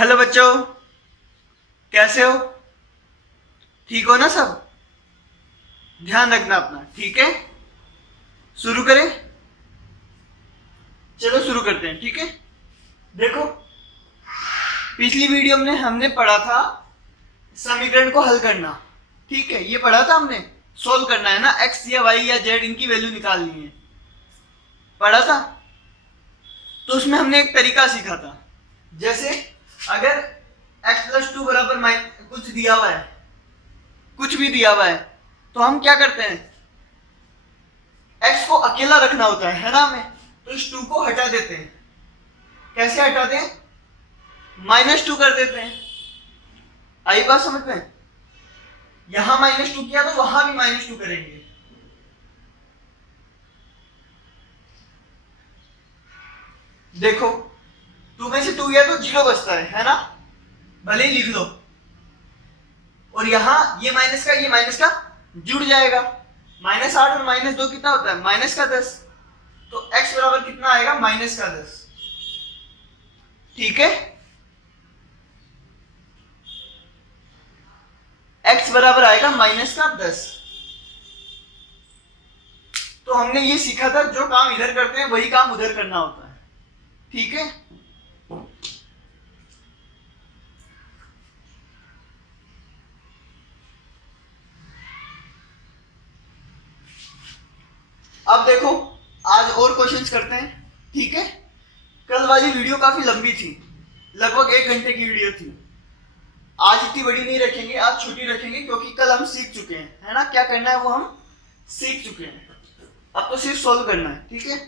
Hello बच्चों, कैसे हो? ठीक हो ना सब? ध्यान रखना अपना, ठीक है? शुरू करें? चलो शुरू करते हैं, ठीक है? देखो, पिछली वीडियो में हमने पढ़ा था समीकरण को हल करना। ठीक है, ये पढ़ा था हमने। सोल्व करना है ना, एक्स या वाई या जेड इनकी वैल्यू निकालनी है, पढ़ा था। तो उसमें हमने एक तरीका सीखा था। जैसे अगर x+2 बराबर कुछ दिया हुआ है, कुछ भी दिया हुआ है, तो हम क्या करते हैं, x को अकेला रखना होता है ना हमें। तो इस 2 को हटा देते हैं। कैसे हटाते हैं? -2 कर देते हैं। आई बात समझ में? यहां -2 किया तो वहां भी -2 करेंगे। देखो, 2 में से 2 गया तो 0 बचता है ना? भले ही लिख लो। और यहां ये माइनस का जुड़ जाएगा। -8 और -2 कितना होता है? -10। तो x बराबर कितना आएगा? -10। ठीक है, x बराबर आएगा -10। तो हमने ये सीखा था, जो काम इधर करते हैं वही काम उधर करना होता है। ठीक है, अब देखो, आज और क्वेश्चंस करते हैं। ठीक है, कल वाली वीडियो काफी लंबी थी, लगभग 1 घंटे की वीडियो थी। आज इतनी बड़ी नहीं रखेंगे, आज छोटी रखेंगे, क्योंकि कल हम सीख चुके हैं, है ना? क्या करना है वो हम सीख चुके हैं। अब तो सिर्फ सॉल्व करना है। ठीक है,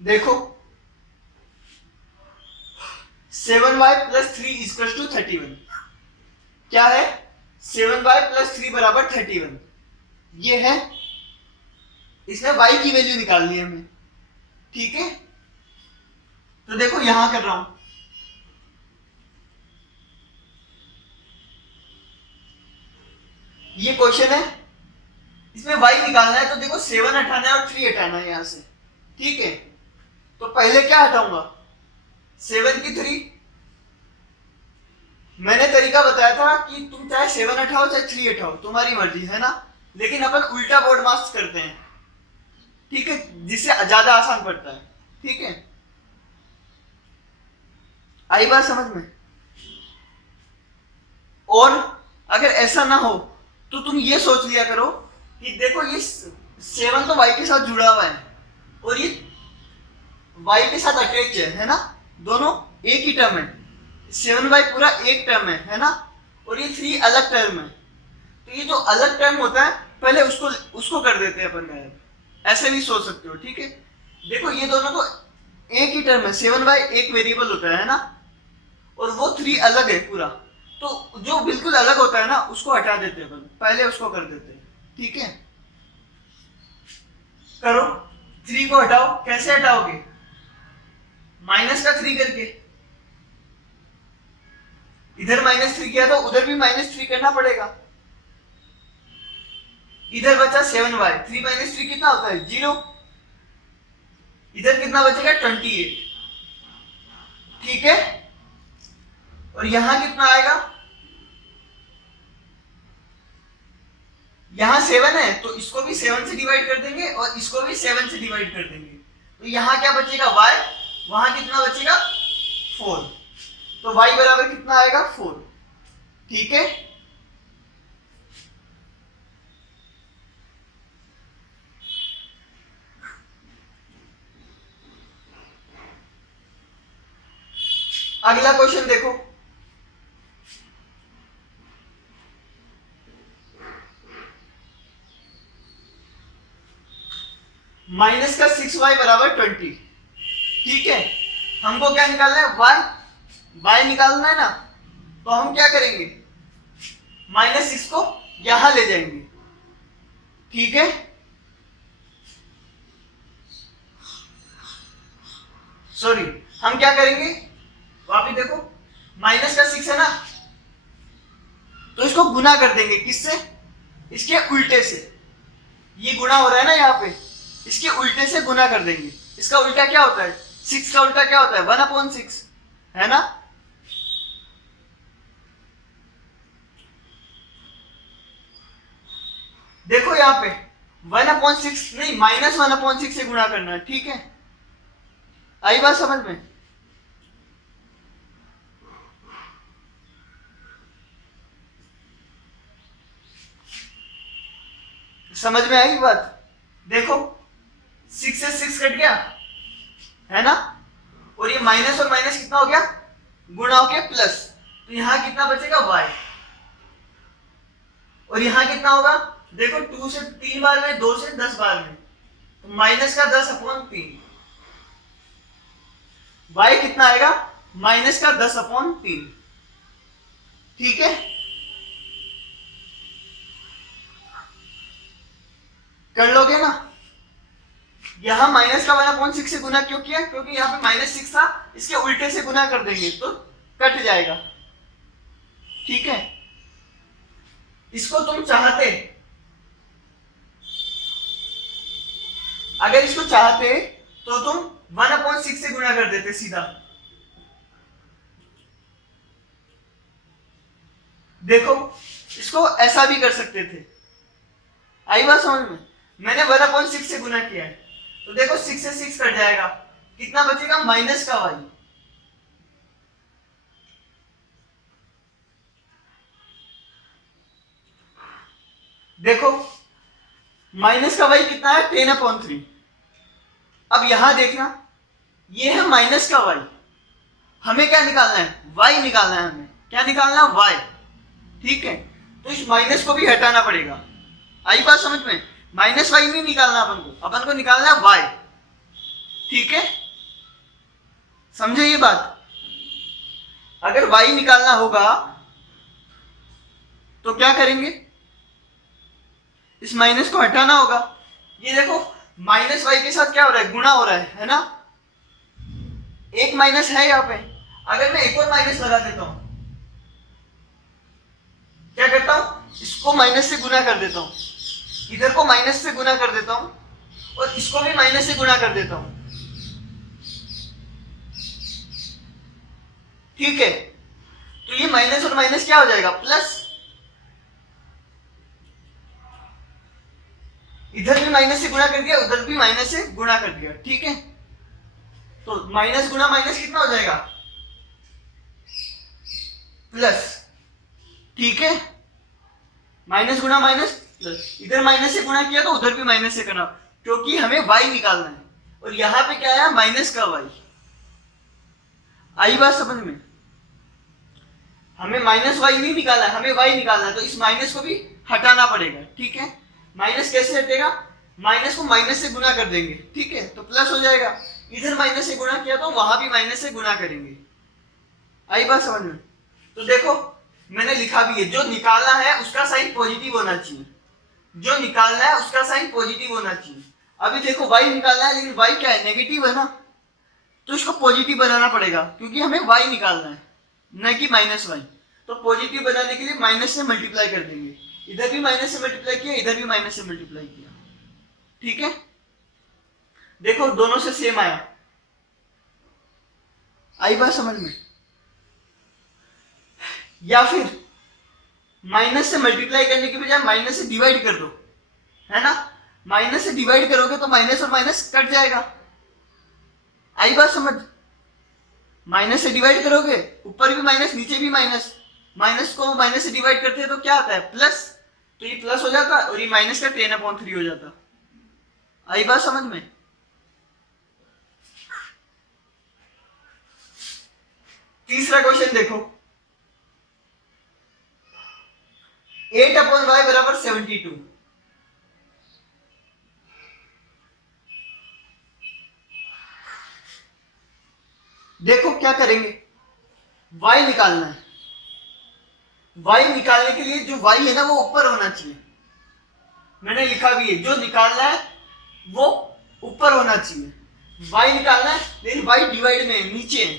देखो, 7y + 3 = 31। क्या है? 7y + 3 = 31। ये है, इसमें y की वैल्यू निकालनी है हमें। ठीक है, तो देखो यहां कर रहा हूं। ये क्वेश्चन है, इसमें y निकालना है। तो देखो 7 हटाना है और 3 हटाना है यहां से। ठीक है, तो पहले क्या हटाऊंगा? 7 की 3। मैंने तरीका बताया था कि तुम चाहे 7 हटाओ चाहे 3 हटाओ, तुम्हारी मर्जी, है ना? लेकिन अपन उल्टा बोर्ड मार्क्स करते हैं। ठीक है, जिससे ज्यादा आसान पड़ता है। ठीक है, आई बात समझ में? और अगर ऐसा ना हो तो तुम ये सोच लिया करो कि देखो, ये 7 तो y के साथ जुड़ा हुआ है और ये y के साथ अटैच है ना? दोनों एक ही टर्म है। 7y पूरा एक टर्म है ना? और ये 3 अलग टर्म है। तो ये जो अलग टर्म होता है, पहले उसको कर देते हैं अपन गायब। ऐसे भी सोच सकते हो। ठीक है, देखो ये दोनों तो एक ही टर्म है। 7y एक वेरिएबल होता है ना, और वो 3 अलग है पूरा। तो जो बिल्कुल अलग होता है ना, उसको हटा देते हैं अपन, पहले उसको कर देते हैं। ठीक है, करो। 3 को हटाओ। कैसे हटाओगे? -3 करके। इधर -3 किया तो उधर भी -3 करना पड़ेगा। इधर बचा 7y, 3 - 3 कितना होता है? 0। इधर कितना बचेगा? 28। ठीक है, और यहां कितना आएगा? यहां 7 है तो इसको भी 7 से डिवाइड कर देंगे और इसको भी 7 से डिवाइड कर देंगे। तो यहां क्या बचेगा? y। वहां कितना बचेगा? 4। तो y बराबर कितना आएगा? 4। ठीक है, अगला क्वेश्चन देखो। -6y = 20। ठीक है, हमको क्या निकालना है? y निकालना है ना। तो हम क्या करेंगे? -6 को यहां ले जाएंगे। ठीक है, सॉरी, हम क्या करेंगे? वापिस देखो, -6 है ना, तो इसको गुना कर देंगे। किससे? इसके उल्टे से। ये गुना हो रहा है ना यहाँ पे, इसके उल्टे से गुना कर देंगे। इसका उल्टा क्या होता है? 6 का उल्टा क्या होता है? 1/6। है ना। देखो यहाँ पे 1/6 नहीं -1/6 से गुणा करना है, ठीक है। आई बात समझ में। समझ में आई बात। देखो 6 से 6 कट गया, है ना, और ये माइनस और माइनस कितना हो गया, गुणा हो गया प्लस, तो यहां कितना बचेगा y, और यहां कितना होगा, देखो 2 से 3 बार में, 2 से 10 बार में, तो माइनस का 10/3, y कितना आएगा, माइनस का 10/3, ठीक है। कर लोगे ना। यहां माइनस का 1/6 से गुना क्यों किया, क्योंकि यहां पे -6 था, इसके उल्टे से गुना कर देंगे तो कट जाएगा, ठीक है। इसको तुम चाहते, अगर इसको चाहते तो तुम 1/6 से गुना कर देते सीधा। देखो इसको ऐसा भी कर सकते थे। आई बात समझ में। मैंने 1/6 से गुना किया है, तो देखो 6 से 6 कट जाएगा, कितना बचेगा, माइनस का y। देखो माइनस का y कितना है, 10/3। अब यहां देखना, ये है माइनस का y, हमें क्या निकालना है, y निकालना है, हमें क्या निकालना है, y, ठीक है। तो इस माइनस को भी हटाना पड़ेगा। आई बात समझ में। माइनस y नहीं निकालना अपन को निकालना है y, ठीक है। समझे ये बात। अगर y निकालना होगा तो क्या करेंगे, इस माइनस को हटाना होगा। ये देखो माइनस y के साथ क्या हो रहा है, गुणा हो रहा है ना, एक माइनस है यहाँ पे। अगर मैं एक और माइनस लगा देता हूं, क्या करता हूं, इसको माइनस से गुना कर देता हूं, इधर को माइनस से गुना कर देता हूं, और इसको भी माइनस से गुना कर देता हूं, ठीक है। तो ये माइनस और माइनस क्या हो जाएगा, प्लस। इधर भी माइनस से गुणा कर दिया, उधर भी माइनस से गुणा कर दिया, ठीक है। तो माइनस गुना माइनस कितना हो जाएगा, प्लस, ठीक है। माइनस गुना माइनस प्लस, इधर माइनस से गुणा किया तो उधर भी माइनस से करना, क्योंकि हमें y निकालना है, और यहां पे क्या है, माइनस का y। आई बात समझ में। हमें माइनस y नहीं निकालना है, हमें y निकालना है, तो इस माइनस को भी हटाना पड़ेगा, ठीक है। माइनस कैसे हटेगा, माइनस को माइनस से गुना कर देंगे, ठीक है, तो प्लस हो जाएगा। इधर माइनस से गुणा किया तो वहां भी माइनस से गुणा करेंगे। आई बात समझ में। तो देखो मैंने लिखा भी है, जो निकालना है उसका साइन पॉजिटिव होना चाहिए, जो निकालना है उसका साइन पॉजिटिव होना चाहिए। अभी देखो y निकालना है, लेकिन y क्या है, नेगेटिव है ना, तो इसको पॉजिटिव बनाना पड़ेगा, क्योंकि हमें y निकालना है, न कि -y। तो पॉजिटिव बनाने के लिए माइनस से मल्टीप्लाई कर देंगे, इधर भी माइनस से मल्टीप्लाई किया, इधर भी माइनस से मल्टीप्लाई किया, ठीक है। देखो दोनों से सेम आया। आई बात समझ में। या फिर माइनस से मल्टीप्लाई करने के बजाय माइनस से डिवाइड कर दो, है ना। माइनस से डिवाइड करोगे तो माइनस और माइनस कट जाएगा। आई बात समझ। माइनस से डिवाइड करोगे, ऊपर भी माइनस नीचे भी माइनस, माइनस को माइनस से डिवाइड करते हैं तो क्या आता है, प्लस, तो ये प्लस हो जाता और ये माइनस का 10/3 हो जाता। आई बात समझ में। तीसरा क्वेश्चन देखो, 8/y बराबर 72। देखो क्या करेंगे, y निकालना है। y निकालने के लिए जो y है ना वो ऊपर होना चाहिए, मैंने लिखा भी है, जो निकालना है वो ऊपर होना चाहिए। y निकालना है लेकिन y डिवाइड में नीचे है,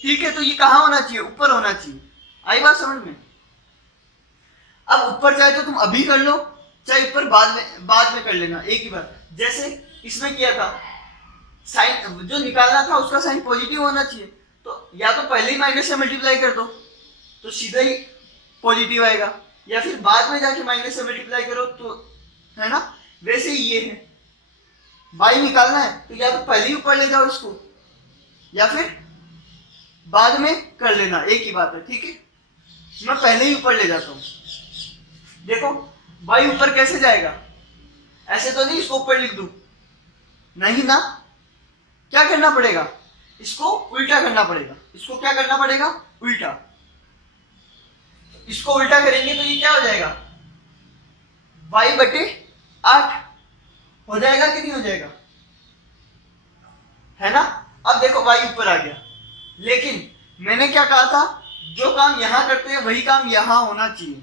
ठीक है। तो ये कहां होना चाहिए, ऊपर होना चाहिए। आई बात समझ में। अब ऊपर चाहे तो तुम अभी कर लो, चाहे ऊपर बाद में कर लेना, एक ही बार। जैसे इसमें किया था, साइन जो निकालना था उसका साइन पॉजिटिव होना चाहिए, तो या तो पहले ही माइनस से मल्टीप्लाई कर दो तो सीधा ही पॉजिटिव आएगा, या फिर बाद में जाके माइनस से मल्टीप्लाई करो तो, है ना। वैसे ही ये है, y निकालना है तो या तो पहले ही ऊपर ले जाओ इसको, या फिर बाद में कर लेना, एक ही बात है, ठीक है। मैं पहले ही ऊपर ले जाता हूं। देखो y ऊपर कैसे जाएगा, ऐसे तो नहीं इसको ऊपर लिख दूं, नहीं ना, क्या करना पड़ेगा, इसको उल्टा करना पड़ेगा। इसको क्या करना पड़ेगा, उल्टा। इसको उल्टा करेंगे तो ये क्या हो जाएगा, y/8 हो जाएगा कि नहीं हो जाएगा, है ना। अब देखो y ऊपर आ गया, लेकिन मैंने क्या कहा था, जो काम यहां करते हैं वही काम यहां होना चाहिए।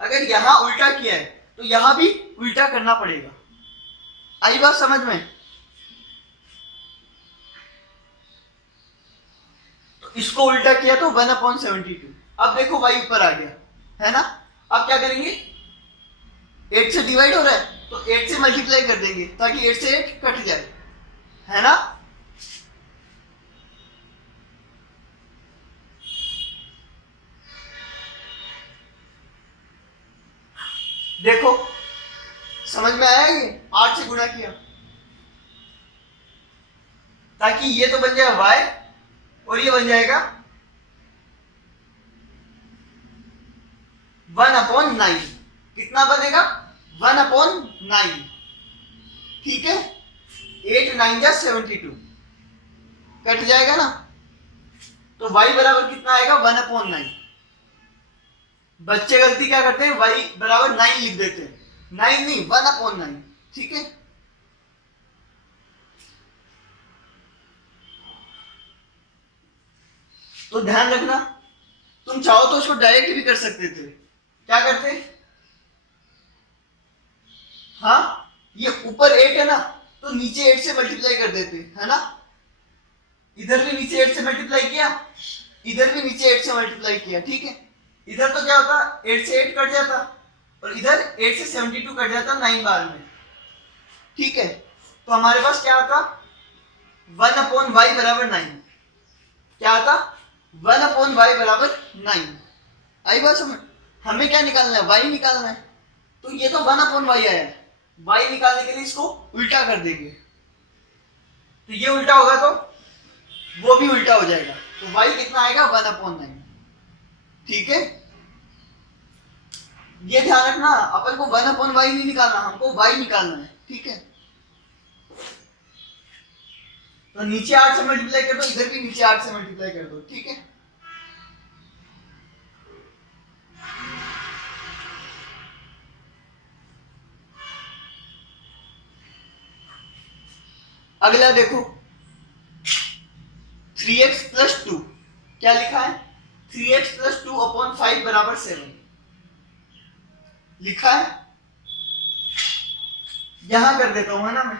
अगर यहां उल्टा किया है तो यहां भी उल्टा करना पड़ेगा। आई बात समझ में। तो इसको उल्टा किया तो 1/72। अब देखो y ऊपर आ गया, है ना। अब क्या करेंगे, 8 से डिवाइड हो रहा है तो 8 से मल्टीप्लाई कर देंगे ताकि 8 से 8 कट जाए, है ना। देखो समझ में आया, ये 8 से गुणा किया ताकि ये तो बन जाए y और ये बन जाएगा 1/9। कितना बनेगा, 1/9, ठीक है। 8 9 जा 72 कट जाएगा ना, तो y बराबर कितना आएगा, 1/9। बच्चे गलती क्या करते हैं, y बराबर 9 लिख देते हैं, 9 नहीं 1/9, ठीक है। तो ध्यान रखना, तुम चाहो तो उसको डायरेक्ट भी कर सकते थे। क्या करते, हाँ ये ऊपर 8 है ना तो नीचे 8 से मल्टीप्लाई कर देते, है ना। इधर भी नीचे 8 से मल्टीप्लाई किया, इधर भी नीचे 8 से मल्टीप्लाई किया, ठीक है। इधर तो क्या होता, 8 से 8 कट जाता और इधर 8 से 72 कट जाता 9 बार में, ठीक है। तो हमारे पास क्या आता, 1/y बराबर 9। क्या आता, 1/y बराबर 9। आई बात समझ। हमें क्या निकालना है, y निकालना है। तो ये तो 1/y आया है, y निकालने के लिए इसको उल्टा कर देंगे, तो ये उल्टा होगा तो वो भी उल्टा हो जाएगा, तो y कितना आएगा, 1/9, ठीक है। ये ध्यान रखना, अपन को 1/y नहीं निकालना, हमको y निकालना है, ठीक है। तो नीचे 8 से मल्टीप्लाई कर दो, इधर भी नीचे 8 से मल्टीप्लाई कर दो, ठीक है। अगला देखो 3x + 2, क्या लिखा है, 3x + 2/5 बराबर 7 लिखा है। यहां कर देता हूं, है ना मैं।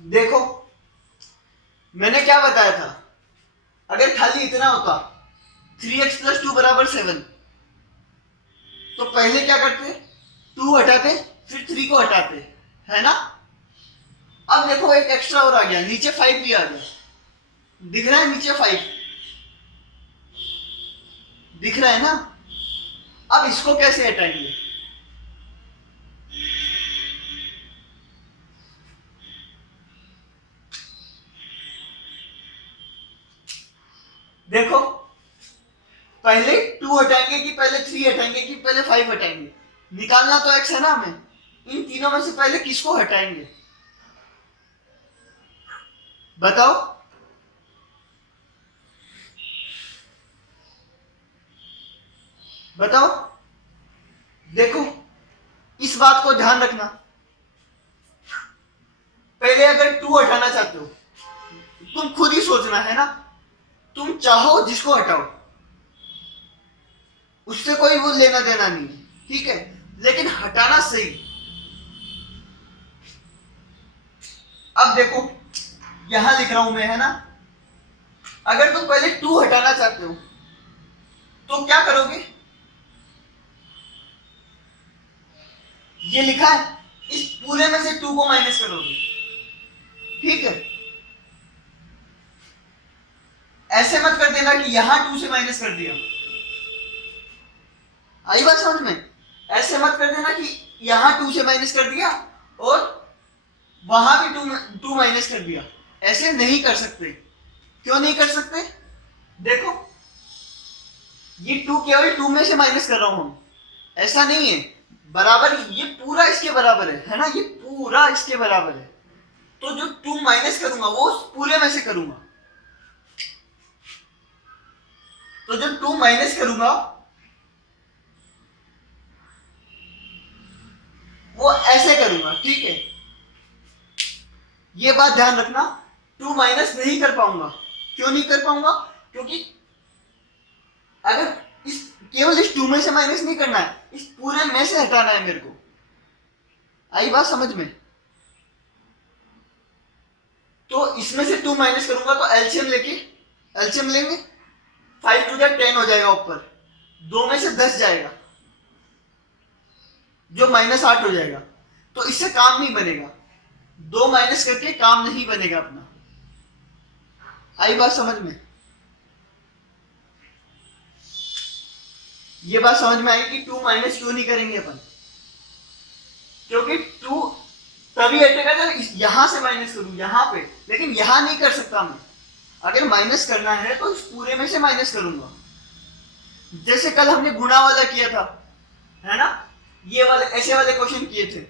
देखो मैंने क्या बताया था, अगर खाली इतना होता 3x + 2 बराबर 7 तो पहले क्या करते, 2 हटाते फिर 3 को हटाते, है ना। अब देखो एक एक्स्ट्रा और आ गया, नीचे 5 भी आ गया, दिख रहा है नीचे 5 दिख रहा है ना। अब इसको कैसे हटाएंगे, देखो पहले 2 हटाएंगे कि पहले 3 हटाएंगे कि पहले 5 हटाएंगे, निकालना तो x है ना हमें। इन तीनों में से पहले किसको हटाएंगे, बताओ। बताओ, देखो इस बात को ध्यान रखना, पहले अगर 2 हटाना चाहते हो तुम खुद ही सोचना, है ना। तुम चाहो जिसको हटाओ, उससे कोई वो लेना देना नहीं, ठीक है, लेकिन हटाना सही। अब देखो यहां लिख रहा हूं मैं, है ना। अगर तुम पहले 2 हटाना चाहते हो तो क्या करोगे, ये लिखा है इस पूरे में से 2 को माइनस करोगे, ठीक है। ऐसे मत कर देना कि यहां 2 से माइनस कर दिया, आई बात समझ में। ऐसे मत कर देना कि यहां 2 से माइनस कर दिया और वहां भी 2 माइनस कर दिया। ऐसे नहीं कर सकते। क्यों नहीं कर सकते? देखो, ये 2 केवल 2 में से माइनस कर रहा हूं हम, ऐसा नहीं है। बराबर, ये पूरा इसके बराबर है ना, ये पूरा इसके बराबर है। तो जो 2 माइनस करूंगा वो पूरे में से करूंगा। तो जो 2 माइनस करूंगा वो ऐसे करूंगा, ठीक है। ये बात ध्यान रखना, 2 माइनस नहीं कर पाऊंगा। क्यों नहीं कर पाऊंगा? क्योंकि अगर केवल इस 2 में से माइनस नहीं करना है, इस पूरे में से हटाना है मेरे को। आई बात समझ में? तो इसमें से 2 माइनस करूंगा तो एलसीएम लेंगे, 5 टू 10 हो जाएगा ऊपर, 2 में से 10 जाएगा जो -8 हो जाएगा। तो इससे काम नहीं बनेगा, 2 माइनस करके काम नहीं बनेगा अपना। आई बात समझ में? ये बात समझ में आई कि 2 माइनस क्यों नहीं करेंगे अपन? क्योंकि 2 तभी हटेगा जब यहां से माइनस करूं, यहां पे, लेकिन यहां नहीं कर सकता मैं। अगर माइनस करना है तो इस पूरे में से माइनस करूंगा। जैसे कल हमने गुणा वाला किया था, है ना, ये वाले ऐसे वाले क्वेश्चन किए थे।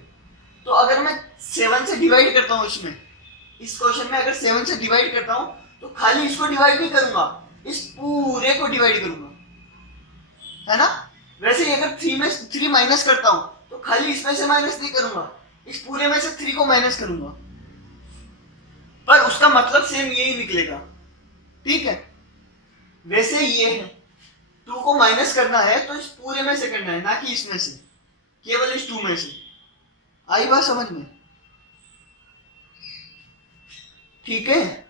तो अगर मैं 7 से डिवाइड करता हूं, इसमें इस क्वेश्चन में अगर 7 से डिवाइड करता हूं तो खाली इसको डिवाइड नहीं करूंगा, इस पूरे को डिवाइड करूंगा, है ना। वैसे ही अगर 3 माइनस करता हूं तो खाली इसमें से माइनस नहीं करूंगा, इस पूरे में से 3 को माइनस करूंगा। पर उसका मतलब सेम यही निकलेगा, ठीक है। वैसे ये है, 2 को माइनस करना है तो इस पूरे में से करना है, ना कि इसमें से, केवल इस 2 में से। आई बात समझ में? ठीक है।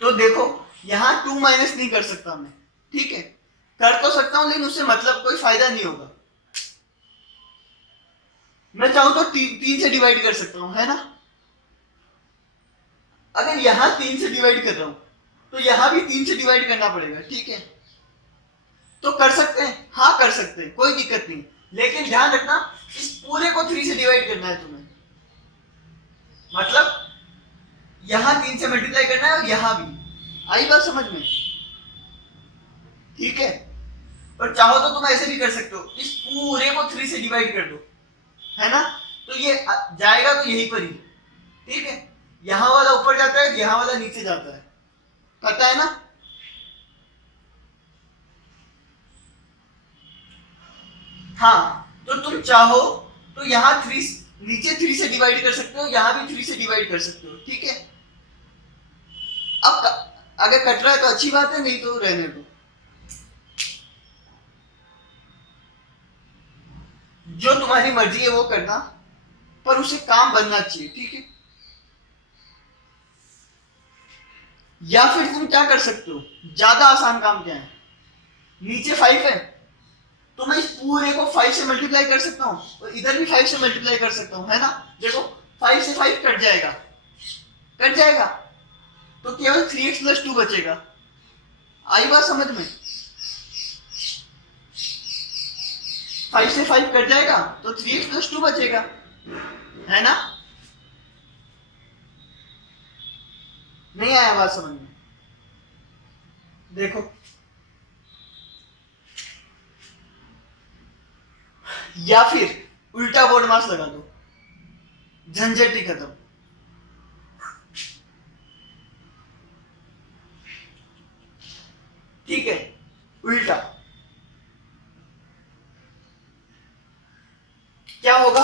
तो देखो, यहां 2 माइनस नहीं कर सकता मैं, ठीक है। कर तो सकता हूं लेकिन उससे मतलब कोई फायदा नहीं होगा। मैं चाहूं तो 3 से डिवाइड कर सकता हूं, है ना। अगर यहां 3 से डिवाइड कर रहा हूं तो यहां भी 3 से डिवाइड करना पड़ेगा, ठीक है। तो कर सकते हैं, हाँ कर सकते हैं, कोई दिक्कत नहीं। लेकिन ध्यान रखना, इस पूरे को 3 से डिवाइड करना है तुम्हें। मतलब यहां 3 से मल्टीप्लाई करना है और यहां भी। आई बात समझ में? ठीक है। और चाहो तो तुम ऐसे भी कर सकते हो, इस पूरे को 3 से डिवाइड कर दो, है ना। तो ये जाएगा तो यहीं पर ही, ठीक है। यहां वाला ऊपर जाता है, यहां वाला नीचे जाता है, पता है ना। हाँ, तो तुम चाहो तो यहाँ 3 नीचे 3 से डिवाइड कर सकते हो, यहां भी 3 से डिवाइड कर सकते हो, ठीक है। अब अगर कट रहा है तो अच्छी बात है, नहीं तो रहने दो। जो तुम्हारी मर्जी है वो करना, पर उसे काम बनना चाहिए, ठीक है। या फिर तुम क्या कर सकते हो, ज्यादा आसान काम क्या है, नीचे 5 है तो मैं इस पूरे को 5 से मल्टीप्लाई कर सकता हूँ और इधर भी 5 से मल्टीप्लाई कर सकता हूँ, है ना। देखो 5 से 5 कट जाएगा, तो केवल 3x + 2 बचेगा। आई बात समझ में? 5 से 5 कट जाएगा तो 3x + 2 बचेगा, है ना। नहीं आया बात समझ में? देखो, या फिर उल्टा बोर्ड मास लगा दो, झंझट ही खत्म। ठीक है, उल्टा क्या होगा?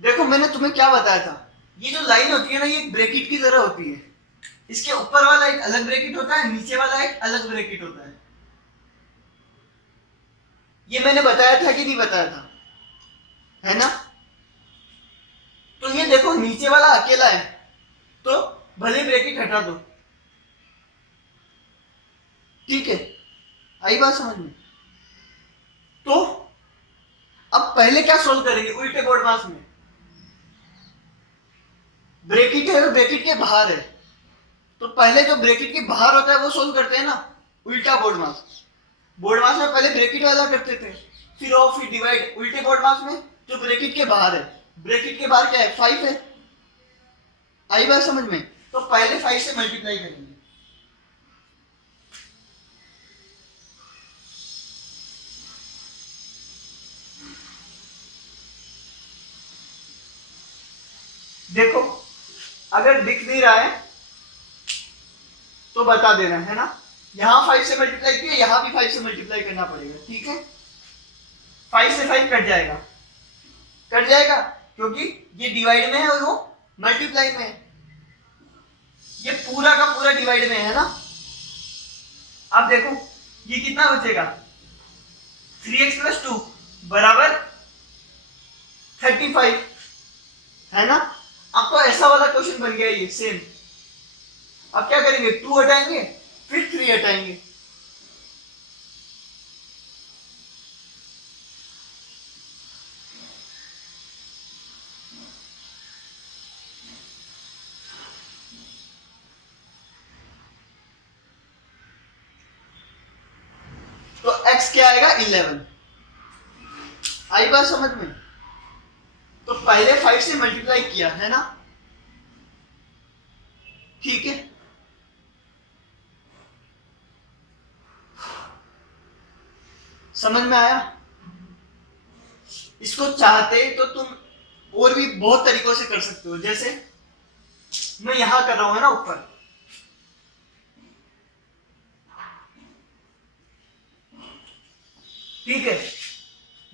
देखो मैंने तुम्हें क्या बताया था, ये जो लाइन होती है ना, ये ब्रैकेट की तरह होती है। इसके ऊपर वाला एक अलग ब्रैकेट होता है, नीचे वाला एक अलग ब्रैकेट होता है। ये मैंने बताया था कि नहीं बताया था, है ना। तो ये देखो नीचे वाला अकेला है, तो भले ब्रैकेट हटा दो। ठीक है, आई बात समझ में? तो अब पहले क्या सोल्व करेंगे उल्टे बोर्ड मास में? ब्रैकेट है और ब्रैकेट के बाहर है, तो पहले जो ब्रैकेट के बाहर होता है वो सोल्व करते हैं ना, उल्टा बोर्ड मास। बोर्ड मास में पहले ब्रैकेट वाला करते थे, फिर ऑफ, फिर डिवाइड। उल्टे बोर्ड मास में जो ब्रैकेट के बाहर है, ब्रैकेट के बाहर क्या है, 5 है। आई बात समझ में? तो पहले 5 से मल्टीप्लाई करेंगे। देखो अगर दिख नहीं रहा है तो बता देना, है ना? यहां 5 से मल्टीप्लाई किया, यहां भी 5 से मल्टीप्लाई करना पड़ेगा। ठीक है, 5 से 5 कट जाएगा, कट जाएगा, क्योंकि ये डिवाइड में है और वो मल्टीप्लाई में है। ये पूरा का पूरा डिवाइड में है ना। अब देखो ये कितना बचेगा, 3x + 2 बराबर 35, है ना? अब तो ऐसा वाला क्वेश्चन बन गया ये सेम। अब क्या करेंगे, 2 हटाएंगे, फिर 3 हटाएंगे। तो x क्या आएगा, 11। आई बात समझ में? तो पहले 5 से मल्टीप्लाई किया, है ना? ठीक है, समझ में आया? इसको चाहते तो तुम और भी बहुत तरीकों से कर सकते हो, जैसे मैं यहां कर रहा हूं, है ना, ऊपर। ठीक है,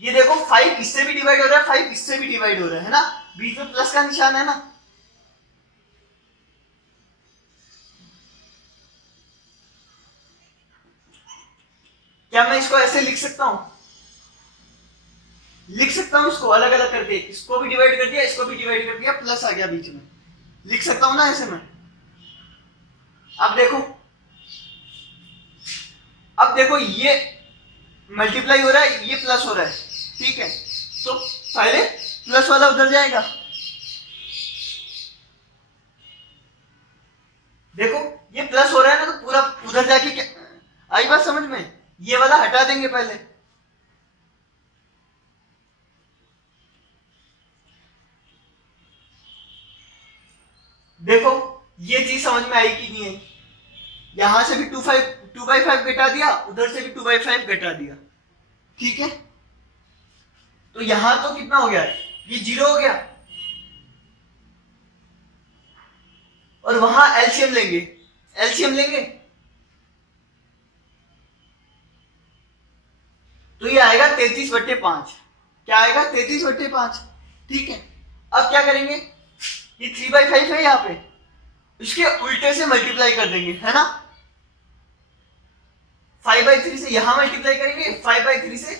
ये देखो 5 इससे भी डिवाइड हो रहा है, 5 इससे भी डिवाइड हो रहा है ना? बीच में प्लस का निशान है ना? क्या मैं इसको ऐसे लिख सकता हूं? लिख सकता हूं इसको अलग अलग करके, इसको भी डिवाइड कर दिया, इसको भी डिवाइड कर दिया, प्लस आ गया बीच में। लिख सकता हूं ना ऐसे में? अब देखो, अब देखो ये मल्टीप्लाई हो रहा है, ये प्लस हो रहा है। ठीक है, तो पहले प्लस वाला उधर जाएगा। देखो ये प्लस हो रहा है ना, तो पूरा उधर जाके क्या, आई बात समझ में? ये वाला हटा देंगे पहले। देखो ये चीज समझ में आई कि नहीं आई? यहां से भी 2/5 घटा दिया, उधर से भी 2/5 घटा दिया। ठीक है, तो यहां तो कितना हो गया, ये 0 हो गया, और वहां एलसीएम लेंगे, एलसीएम लेंगे तो ये आएगा 33/5। क्या आएगा, 33/5। ठीक है, अब क्या करेंगे, ये 3/5 है यहाँ पे, इसके उल्टे से मल्टीप्लाई कर देंगे, है ना? 5/3 से यहां मल्टीप्लाई करेंगे, 5/3 से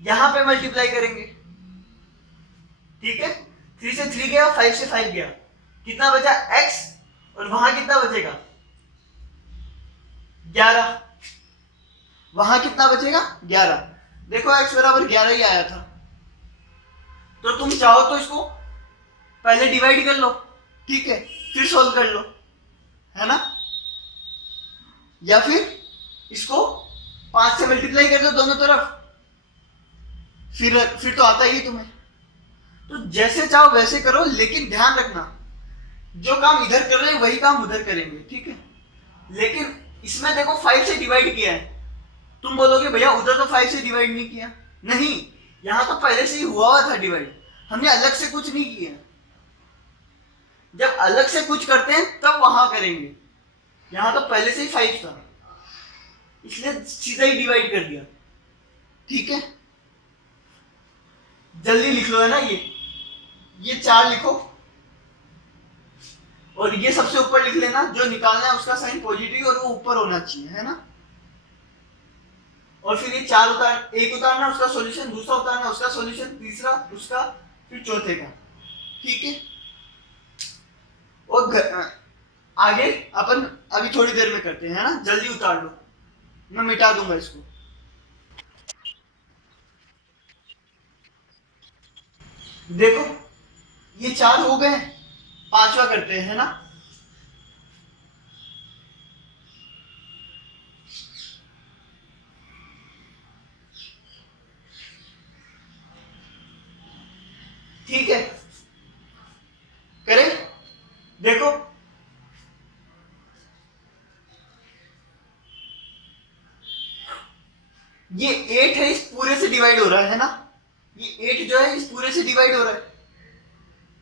यहां पे मल्टीप्लाई करेंगे। ठीक है, 3 से 3 गया, 5 से 5 गया, कितना बचा x, और वहां कितना बचेगा, 11। वहां कितना बचेगा, 11। देखो x बराबर 11 ही आया था। तो तुम चाहो तो इसको पहले डिवाइड कर लो, ठीक है, फिर सोल्व कर लो, है ना? या फिर इसको 5 से मल्टीप्लाई कर दो दोनों तरफ, फिर तो आता ही तुम्हें। तो जैसे चाहो वैसे करो, लेकिन ध्यान रखना जो काम इधर कर रहे हैं वही काम उधर करेंगे। ठीक है, लेकिन इसमें देखो 5 से डिवाइड किया है, तुम बोलोगे भैया उधर तो 5 से डिवाइड नहीं किया। नहीं, यहां तो पहले से ही हुआ था डिवाइड, हमने अलग से कुछ नहीं किया। जब अलग से कुछ करते हैं तब वहां करेंगे, यहां तो पहले से ही 5 था, इसलिए सीधा ही डिवाइड कर दिया। ठीक है, जल्दी लिख लो, है ना? ये 4 लिखो, और ये सबसे ऊपर लिख लेना, जो निकालना है उसका साइन पॉजिटिव और वो ऊपर होना चाहिए, है ना? और फिर ये 4 एक उतारना उसका सॉल्यूशन, दूसरा उतारना उसका सॉल्यूशन, तीसरा उसका, फिर चौथे का। ठीक है। और आगे अपन अभी थोड़ी देर में करते हैं, है ना। जल्दी उतार लो, मैं मिटा दूंगा इसको। देखो ये 4 हो गए, 5वां करते हैं, है ना। ठीक है, करें। देखो ये 8 है, इस पूरे से डिवाइड हो रहा है ना। ये 8 जो है इस पूरे से डिवाइड हो रहा है,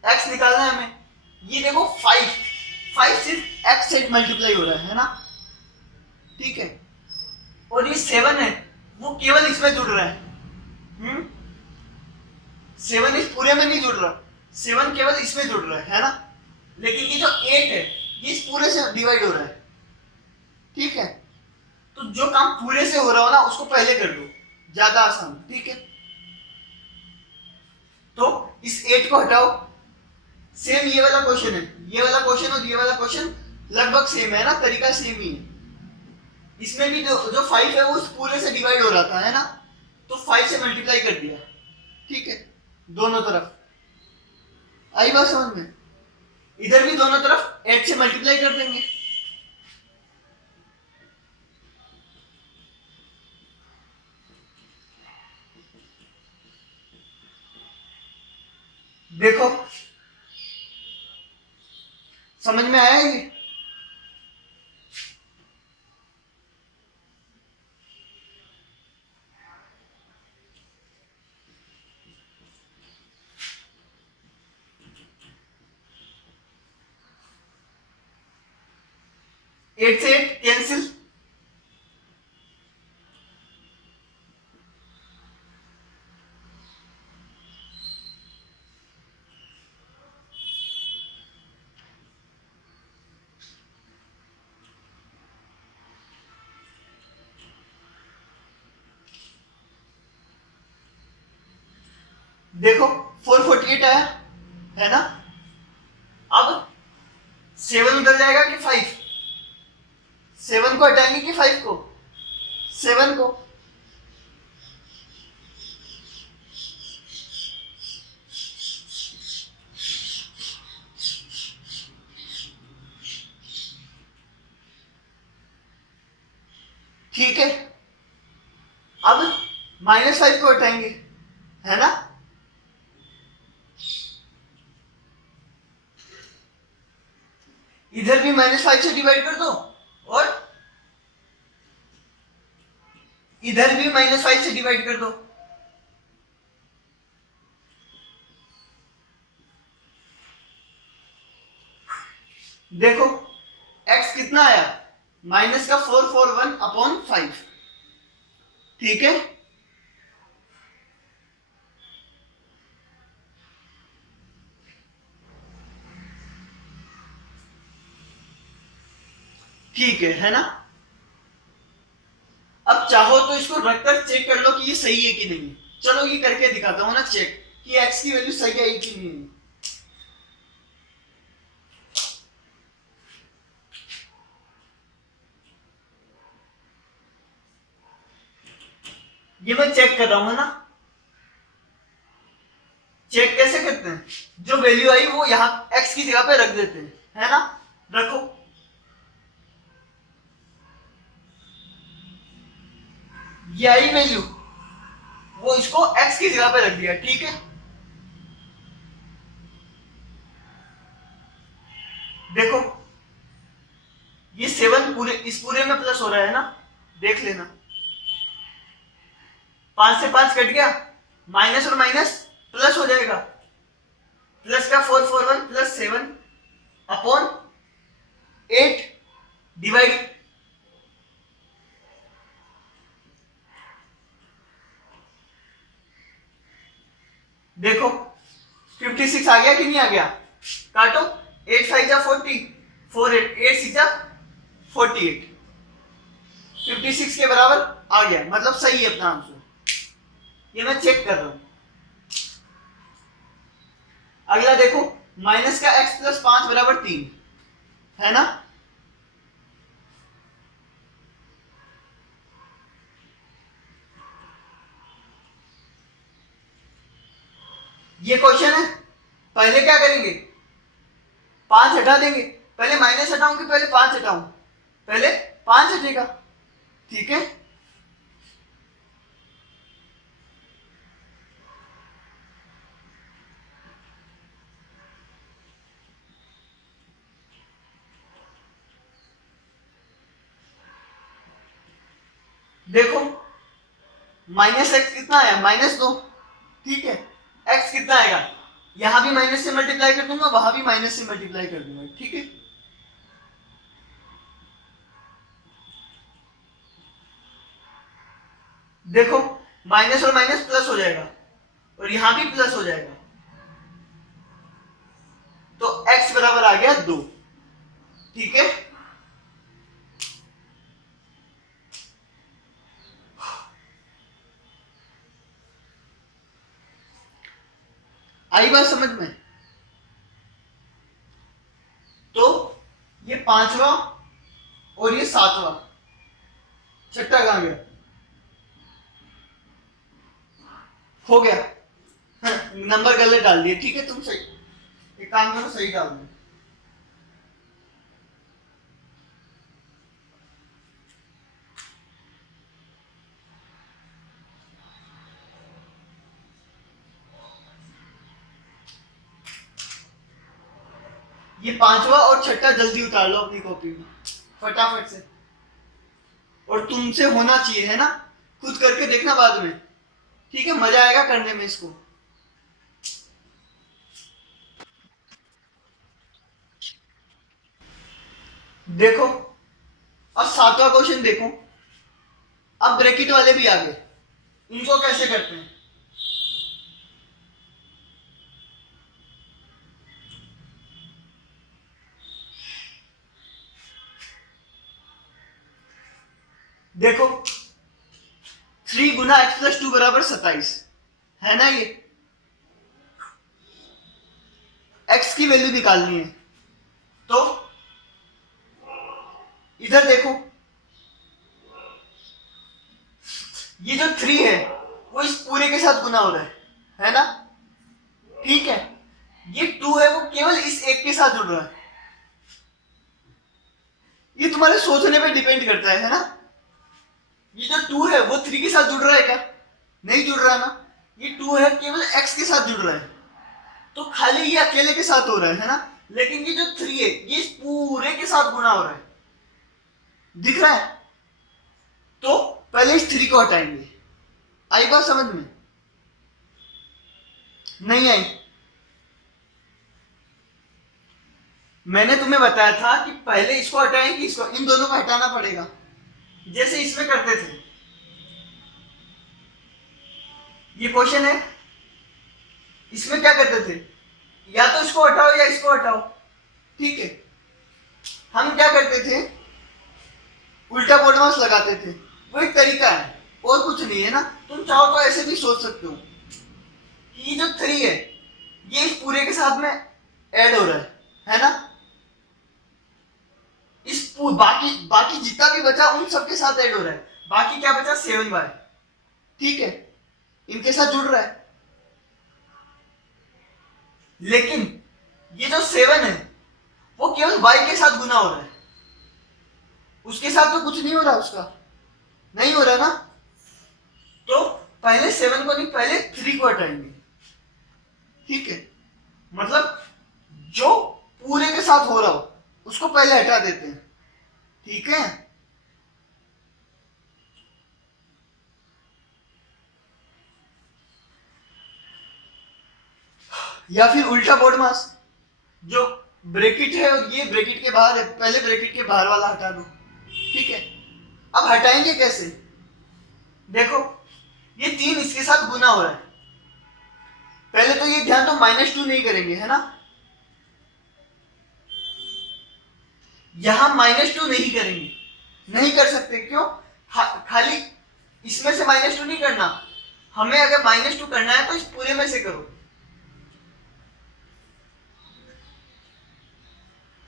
x निकालना है हमें। ये देखो 5 सिर्फ x से मल्टीप्लाई हो रहा है ना। ठीक है, और ये 7 है वो केवल इसमें जुड़ रहा है। 7 इस पूरे में नहीं जुड़ रहा, 7 केवल इसमें जुड़ रहा है ना। लेकिन ये जो 8 है ये इस पूरे से डिवाइड हो रहा है। ठीक है, तो जो काम पूरे से हो रहा हो ना उसको पहले कर दो, ज्यादा आसान। ठीक है, तो इस 8 को हटाओ। सेम ये वाला क्वेश्चन है, ये वाला क्वेश्चन और ये वाला क्वेश्चन लगभग सेम है ना, तरीका सेम ही है। इसमें भी जो 5 है वो पूरे से डिवाइड हो रहा था, है ना। तो 5 से मल्टीप्लाई कर दिया। ठीक है, दोनों तरफ। आई बात समझ में। इधर भी दोनों तरफ 8 से मल्टीप्लाई कर देंगे। देखो समझ में आया ये। एट से 8 कैंसिल। देखो 448 आया, है ना। अब 7 उधर जाएगा कि 5? 7 को हटाएंगे कि 5 को? 7 को। ठीक है, अब -5 को हटाएंगे, है ना। इधर भी -5 से डिवाइड कर दो और इधर भी -5 से डिवाइड कर दो। देखो x कितना आया, -441/5। ठीक है, ठीक है ना। अब चाहो तो इसको रखकर चेक कर लो कि ये सही है कि नहीं। चलो ये करके दिखाता हूं ना चेक कि x की वैल्यू सही है कि नहीं। ये मैं चेक कर रहा हूं ना। चेक कैसे करते हैं, जो वैल्यू आई वो यहां x की जगह पे रख देते हैं, है ना। रखो, ये आई वैल्यू, वो इसको x की जगह पे रख दिया। ठीक है, देखो ये 7 पूरे इस पूरे में प्लस हो रहा है ना, देख लेना। 5 से 5 कट गया, माइनस और माइनस प्लस हो जाएगा। प्लस का 441 प्लस 7/8 डिवाइड। देखो 56 आ गया कि नहीं आ गया, काटो। 8 5 जा 40, 4 8 8 6 जा 48, 56 के बराबर आ गया, मतलब सही है अपना आंसर। ये मैं चेक कर रहा हूं। अगला देखो, माइनस का x प्लस 5 बराबर 3 है ना। ये क्वेश्चन है। पहले क्या करेंगे, 5 हटा देंगे। पहले माइनस हटाऊं कि पहले 5 हटाऊं? पहले 5 हटेगा, ठीक है। देखो माइनस एक्स कितना आया, -2, ठीक है। एक्स कितना आएगा, यहां भी माइनस से मल्टीप्लाई कर दूंगा, वहां भी माइनस से मल्टीप्लाई कर दूंगा, ठीक है। देखो माइनस और माइनस प्लस हो जाएगा और यहां भी प्लस हो जाएगा, तो x बराबर आ गया 2, ठीक है। आई बात समझ में? तो ये 5वां और ये 7वां, छठा कहां गया, हो गया। नंबर गलत डाल दिए, ठीक है। तुम सही, एक काम करो, सही डाल दो। ये 5वां और छठा जल्दी उतार लो अपनी कॉपी में फटाफट से, और तुमसे होना चाहिए, है ना। खुद करके देखना बाद में, ठीक है, मजा आएगा करने में इसको। देखो अब 7वां क्वेश्चन देखो। अब ब्रैकेट वाले भी आ गए, इनको कैसे करते हैं। देखो 3 गुना x प्लस 2 बराबर 27 है ना। ये x की वैल्यू निकालनी है, तो इधर देखो, ये जो 3 है वो इस पूरे के साथ गुना हो रहा है ना, ठीक है। ये 2 है वो केवल इस एक के साथ जुड़ रहा है। ये तुम्हारे सोचने पे डिपेंड करता है ना। ये जो 2 है वो 3 के साथ जुड़ रहा है क्या, नहीं जुड़ रहा ना। ये 2 है केवल x के साथ जुड़ रहा है, तो खाली ये अकेले के साथ हो रहा है ना। लेकिन ये जो 3 है ये इस पूरे के साथ गुना हो रहा है, दिख रहा है। तो पहले इस 3 को हटाएंगे। आई बात समझ में? नहीं आई? मैंने तुम्हें बताया था कि पहले इसको हटाएं कि इसको, इन दोनों को हटाना पड़ेगा, जैसे इसमें करते थे। ये क्वेश्चन है, इसमें क्या करते थे, या तो इसको हटाओ या इसको हटाओ, ठीक है। हम क्या करते थे, उल्टा बोडमास लगाते थे। वो एक तरीका है और कुछ नहीं है ना। तुम चाहो तो ऐसे भी सोच सकते हो, ये जो 3 है ये इस पूरे के साथ में ऐड हो रहा है ना। इस बाकी बाकी जितना भी बचा उन सबके साथ ऐड हो रहा है। बाकी क्या बचा, 7y, ठीक है, इनके साथ जुड़ रहा है। लेकिन ये जो 7 है वो केवल y के साथ गुना हो रहा है, उसके साथ तो कुछ नहीं हो रहा, उसका नहीं हो रहा ना। तो पहले 7 को नहीं, पहले 3 को हटाएंगे, ठीक है। मतलब जो पूरे के साथ हो रहा हो उसको पहले हटा देते हैं, ठीक है। या फिर उल्टा बोडमास, जो ब्रैकेट है और ये ब्रैकेट के बाहर है, पहले ब्रैकेट के बाहर वाला हटा दो, ठीक है। अब हटाएंगे कैसे, देखो ये 3 इसके साथ गुना हो रहा है। पहले तो ये ध्यान दो, -2 नहीं करेंगे, है ना। यहां -2 नहीं करेंगे, नहीं कर सकते, क्यों, खाली इसमें से -2 नहीं करना हमें। अगर -2 करना है तो इस पूरे में से करो,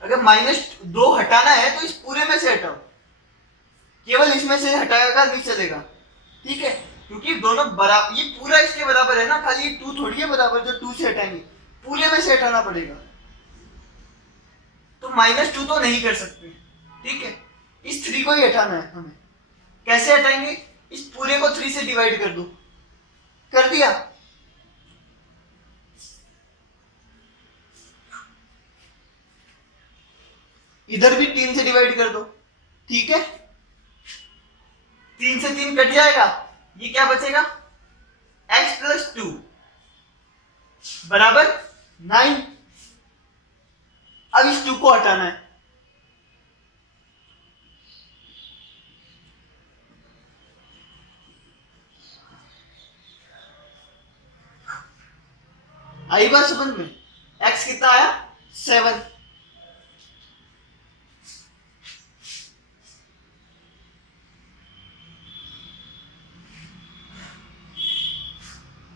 अगर -2 हटाना है तो इस पूरे में से हटाओ, केवल इसमें से हटाएगा नहीं चलेगा, ठीक है, क्योंकि दोनों बराबर, ये पूरा इसके बराबर है ना, खाली 2 थोड़ी है बराबर जो 2 से हटाएंगे, पूरे में से हटाना पड़ेगा। तो -2 तो नहीं कर सकते, ठीक है, इस 3 को ही हटाना है हमें। कैसे हटाएंगे? इस पूरे को 3 से डिवाइड कर दो, कर दिया। इधर भी 3 से डिवाइड कर दो, ठीक है, 3 से 3 कट जाएगा, ये क्या बचेगा? x + 2 बराबर 9। अब इस 2 को हटाना है, आई बात समझ में? x कितना आया? 7।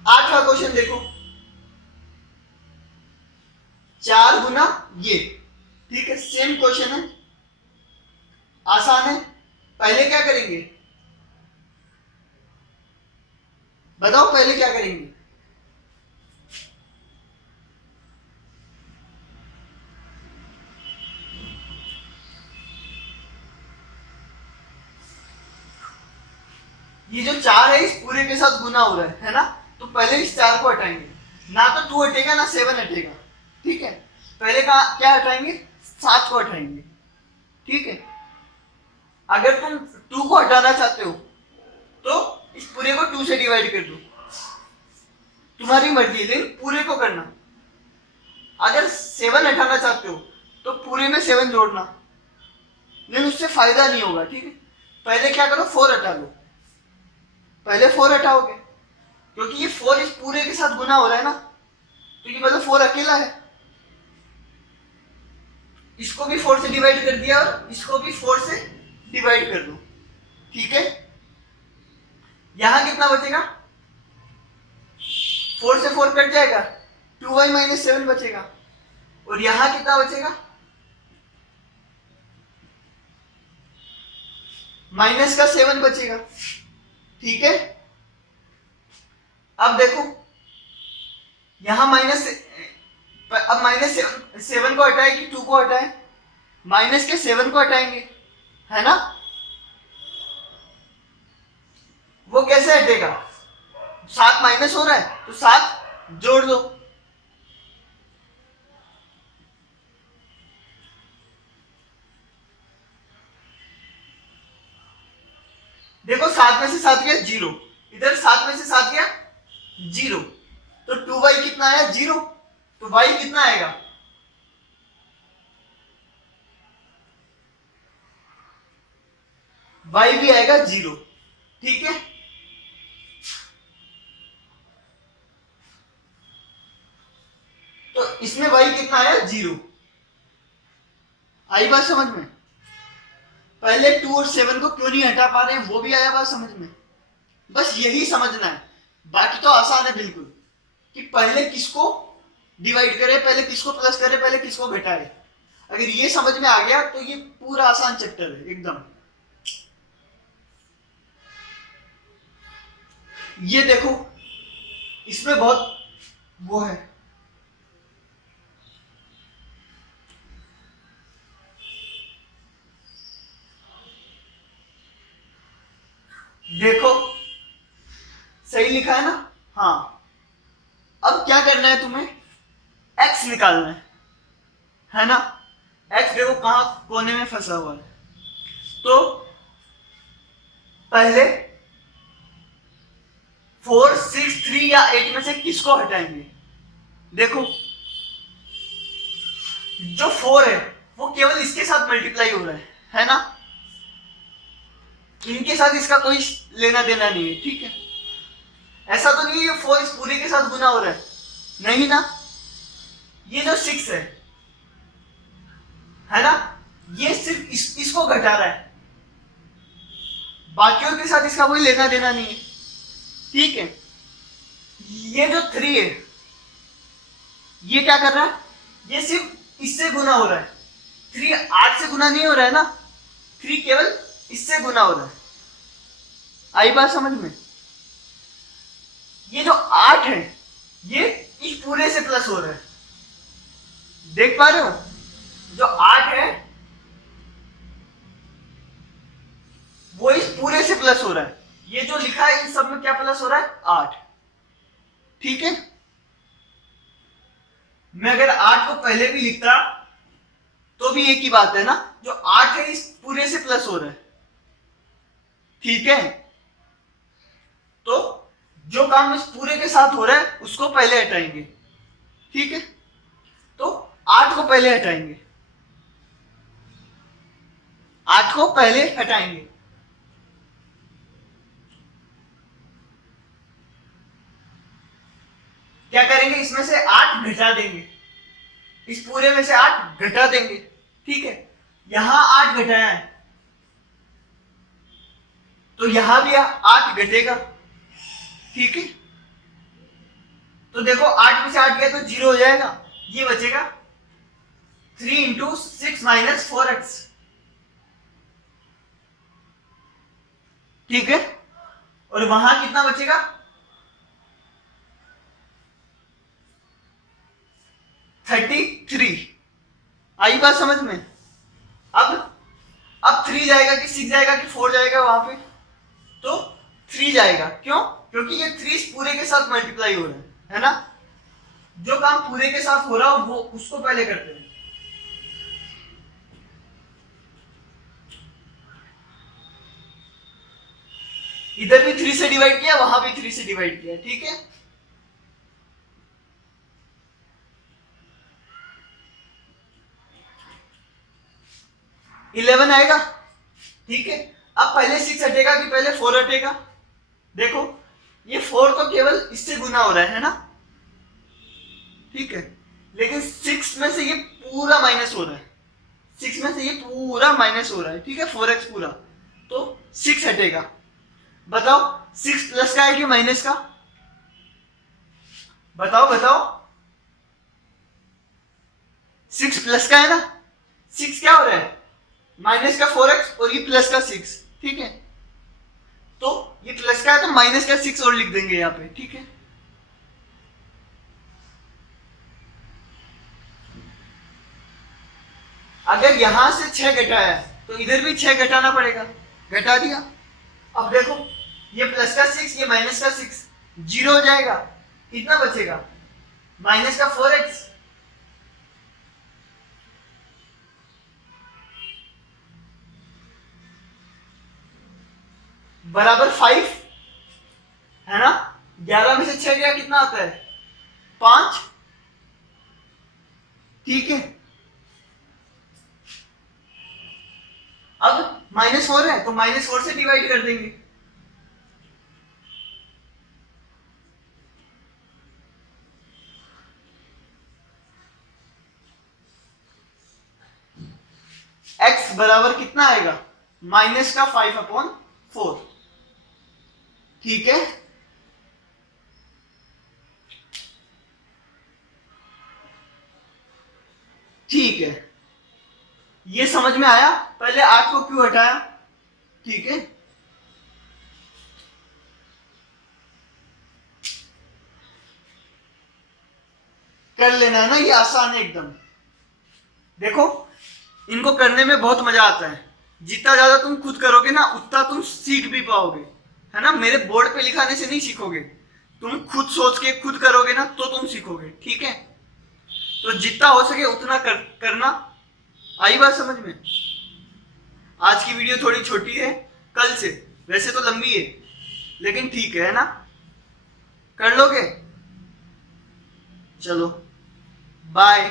आठवां क्वेश्चन देखो, 4 गुना ये, ठीक है, सेम क्वेश्चन है, आसान है। पहले क्या करेंगे बताओ, पहले क्या करेंगे? ये जो 4 है इस पूरे के साथ गुना हो रहा है ना, तो पहले इस 4 को हटाएंगे, ना तो 2 हटेगा ना 7 हटेगा, ठीक है। पहले क्या हटाएंगे? 7 को हटाएंगे, ठीक है। अगर तुम 2 को हटाना चाहते हो तो इस पूरे को 2 से डिवाइड कर दो, तुम्हारी मर्जी है, लेकिन पूरे को करना। अगर 7 हटाना चाहते हो तो पूरे में 7 जोड़ना, लेकिन उससे फायदा नहीं होगा, ठीक है। पहले क्या करो, 4 हटा लो, पहले 4 हटाओगे, क्योंकि ये 4 इस पूरे के साथ गुना हो रहा है ना, तो ये मतलब 4 अकेला है। इसको भी 4 से डिवाइड कर दिया और इसको भी 4 से डिवाइड कर दो, ठीक है। यहां कितना बचेगा? 4 से 4 कट जाएगा, 2y - 7 बचेगा, और यहां कितना बचेगा? -7 बचेगा, ठीक है। अब देखो यहां अब -7 को हटाए कि 2 को हटाए? -7 को हटाएंगे, है ना। वो कैसे हटेगा? 7 माइनस हो रहा है तो 7 जोड़ दो, देखो 7 में से 7 गया 0, इधर 7 में से 7 गया 0, तो 2y कितना आया? 0, तो y कितना आएगा? y भी आएगा 0, ठीक है। तो इसमें y कितना आया? 0। आई बात समझ में? पहले 2 और 7 को क्यों नहीं हटा पा रहे हैं वो भी आया बात समझ में? बस यही समझना है, बाकी तो आसान है बिल्कुल, कि पहले किसको डिवाइड करे, पहले किसको प्लस करे, पहले किसको घटाए। अगर ये समझ में आ गया तो ये पूरा आसान चैप्टर है एकदम। ये देखो इसमें बहुत वो है, देखो सही लिखा है ना। हाँ, अब क्या करना है तुम्हें? x निकालना है ना। x देखो कहां कोने में फंसा हुआ है, तो पहले 4, 6, 3 या 8 में से किसको हटाएंगे? देखो जो 4 है वो केवल इसके साथ मल्टीप्लाई हो रहा है ना, इनके साथ इसका कोई लेना देना नहीं है, ठीक है। ऐसा तो नहीं है 4 इस पूरे के साथ गुना हो रहा है, नहीं ना। ये जो 6 है ना, ये सिर्फ इसको घटा रहा है, बाकियों के साथ इसका कोई लेना देना नहीं है, ठीक है। ये जो 3 है ये क्या कर रहा है? ये सिर्फ इससे गुना हो रहा है, 3 8 से गुना नहीं हो रहा है ना, 3 केवल इससे गुना हो रहा है। आई बात समझ में? ये जो 8 है ये इस पूरे से प्लस हो रहा है, देख पा रहे हो? जो 8 है वो इस पूरे से प्लस हो रहा है। ये जो लिखा है इन सब में क्या प्लस हो रहा है? 8। ठीक है, मैं अगर 8 को पहले भी लिखता तो भी एक ही बात है ना, जो 8 है इस पूरे से प्लस हो रहा है। ठीक है, तो जो काम इस पूरे के साथ हो रहा है उसको पहले हटाएंगे। ठीक है, तो 8 को पहले हटाएंगे, 8 को पहले हटाएंगे। क्या करेंगे? इसमें से 8 घटा देंगे, इस पूरे में से 8 घटा देंगे। ठीक है, यहां 8 घटाया है तो यहां भी 8 घटेगा। ठीक है, तो देखो 8 में से 8 गया तो 0 हो जाएगा, ये बचेगा 3 इंटू 6 माइनस 4x। ठीक है, और वहां कितना बचेगा? 33। आई बात समझ में? अब 3 जाएगा कि 6 जाएगा कि 4 जाएगा? वहां पे तो 3 जाएगा। क्यों? क्योंकि ये 3 पूरे के साथ मल्टीप्लाई हो रहा है ना। जो काम पूरे के साथ हो रहा हो वो उसको पहले करते हैं। इधर भी 3 से डिवाइड किया, वहां भी 3 से डिवाइड किया। ठीक है, इलेवन आएगा। ठीक है, अब पहले 6 हटेगा कि पहले 4 हटेगा? देखो ये 4 तो केवल इससे गुना हो रहा है ना। ठीक है, लेकिन 6 में से ये पूरा माइनस हो रहा है, 6 में से ये पूरा माइनस हो रहा है। ठीक है, 4x पूरा, तो 6 हटेगा। बताओ 6 प्लस का है कि माइनस का? बताओ बताओ, 6 प्लस का है ना। 6 क्या हो रहा है? माइनस का 4x और ये प्लस का 6। ठीक है, तो ये प्लस का है तो माइनस का 6 और लिख देंगे यहाँ पे। ठीक है, अगर यहां से 6 घटाया तो इधर भी 6 घटाना पड़ेगा, घटा दिया। अब देखो ये प्लस का 6 ये माइनस का 6 0 हो जाएगा, कितना बचेगा? माइनस का 4x। बराबर 5 है ना। 11 में से 6 गया कितना आता है? 5। ठीक है, अब -4 है तो -4 से डिवाइड कर देंगे। x बराबर कितना आएगा? माइनस का 5/4। ठीक है, ठीक है, ये समझ में आया पहले 8 को क्यों हटाया। ठीक है, कर लेना है ना, ये आसान है एकदम। देखो इनको करने में बहुत मजा आता है, जितना ज्यादा तुम खुद करोगे ना उतना तुम सीख भी पाओगे, है ना। मेरे बोर्ड पे लिखाने से नहीं सीखोगे, तुम खुद सोच के खुद करोगे ना तो तुम सीखोगे। ठीक है, तो जितना हो सके उतना करना। आई बात समझ में? आज की वीडियो थोड़ी छोटी है कल से, वैसे तो लंबी है लेकिन ठीक है ना, कर लोगे? चलो बाय।